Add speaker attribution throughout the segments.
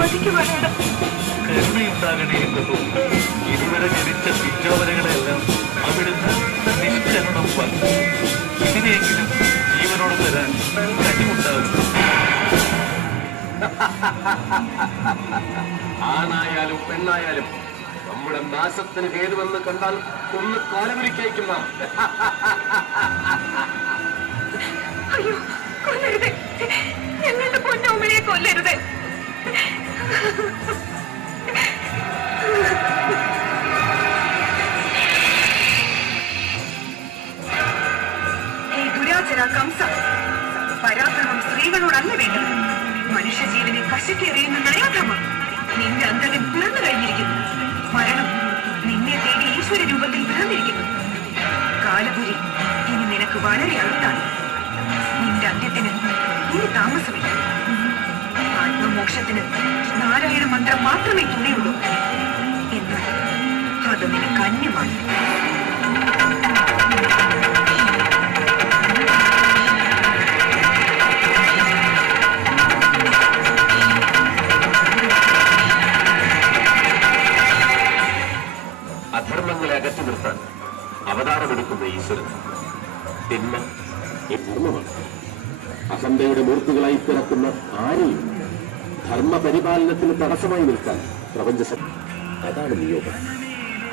Speaker 1: പറയണം
Speaker 2: കരുണയുണ്ടാകണേ എന്ന് തോന്നുന്നു. ഇതുവരെ ജനിച്ച പിഞ്ചോവരകളെല്ലാം അവിടുന്ന് നിഷ്കരണം വന്നു. ഇതിനെയെങ്കിലും ജീവനോട് തരാൻ കഴിവുണ്ടാകും.
Speaker 3: ആണായാലും പെണ്ണായാലും നമ്മുടെ നാശത്തിന് ഹേതുവെന്ന് കണ്ടാൽ ഒന്ന് കാലവിളിക്കയക്കുന്ന
Speaker 1: അയ്യോ ദുരാചര കംസ പരാക്രമം സ്ത്രീകളോടല്ല വേണ്ടത്. മനുഷ്യജീവനെ കശക്കെറിയുന്ന നയാധമം നിന്റെ അന്തരം പിറന്നു കഴിഞ്ഞിരിക്കുന്നു. മരണം നിന്നെ തേടി ഈശ്വര രൂപത്തിൽ പിറന്നിരിക്കുന്നു കാലപുരി ഇനി നിനക്ക് വളരെ അടുത്താണ്. നിന്റെ അന്ത്യത്തിന് ഇനി താമസമില്ല. ആത്മമോക്ഷത്തിന് നാരായണ മന്ത്രം മാത്രമേ തുണയുള്ളൂ എന്നാൽ അത് നിനക്ക് അന്യമാണ്.
Speaker 3: അധർമ്മങ്ങളെ അകറ്റി നിർത്താൻ അവതാരമെടുക്കുന്ന ഈശ്വരൻ. തിന്മ ഈ ധർമ്മമാണ് അഹന്തയുടെ മൂർത്തികളായി പിറക്കുന്ന ആരെയും ധർമ്മപരിപാലനത്തിന് തടസ്സമായി നിൽക്കാൻ പ്രപഞ്ചശക്തി അതാണ് നിയോഗം.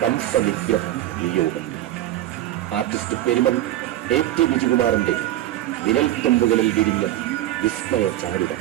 Speaker 3: കംസനിഗ്രഹ നിയോഗം. ആർട്ടിസ്റ്റ് പെരുമൻ എ ടി വിജയകുമാറിന്റെ വിരൽത്തുമ്പുകളിൽ വിരിഞ്ഞ വിസ്മയ ചാരുത.